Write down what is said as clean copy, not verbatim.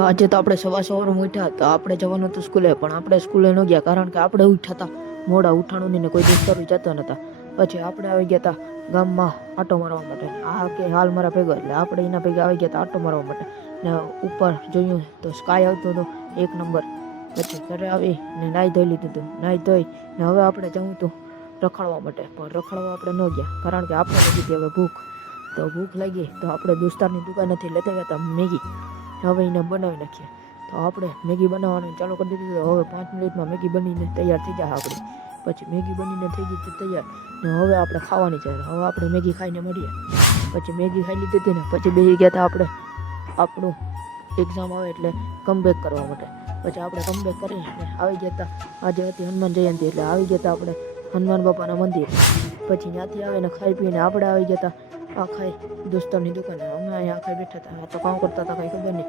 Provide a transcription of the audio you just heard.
તો આજે તો આપણે સવારમાં ઉઠ્યા તો આપણે જવાનું હતું સ્કૂલે, પણ આપણે સ્કૂલે ન ગયા કારણ કે આપણે ઉઠ્યા હતા મોડા, ઉઠાણું નહીં ને કોઈ દોસ્તારો જતા નહોતા. પછી આપણે આવી ગયા હતા ગામમાં આટો મારવા માટે. આ કે હાલ મારા ભેગો, એટલે આપણે એના ભેગા આવી ગયા હતા આટો મારવા માટે. ને ઉપર જોયું તો સ્કાય આવતો હતો એક નંબર. પછી ઘરે આવી ને નાહી ધોઈ લીધું હતું. નાહી ધોઈ ને હવે આપણે જવું હતું રખડવા માટે, પણ રખડવા આપણે ન ગયા કારણ કે આપણે લાગી હતી હવે ભૂખ. તો ભૂખ લાગી તો આપણે દોસ્તારની દુકાનેથી લેતા ગયા હતા મેગી. હવે એને બનાવી નાખીએ. તો આપણે મેગી બનાવવાનું ચાલુ કરી દીધું. હવે 5 મિનિટમાં મેગી બનીને તૈયાર થઈ જાય આપણી. પછી મેગી બનીને થઈ ગઈ હતી તૈયાર ને હવે આપણે ખાવાની છે. હવે આપણે મેગી ખાઈને મળીએ. પછી મેગી ખાઈ લીધી હતી ને પછી બેસી ગયા હતા આપણે આપણું એક્ઝામ આવે એટલે કમબેક કરવા માટે. પછી આપણે કમબેક કરીને આવી ગયા હતા. આજે હતી હનુમાન જયંતિ એટલે આવી ગયા હતા આપણે હનુમાન બાપાના મંદિર. પછી ત્યાંથી આવીને ખાઈ પીને આપણે આવી ગયા હતા આ ખાઈ દોસ્તારની દુકાને. અમે અહીંયા ખાઈ બેઠા હતા. તો કામ કરતા હતા કંઈ ખબર નહીં.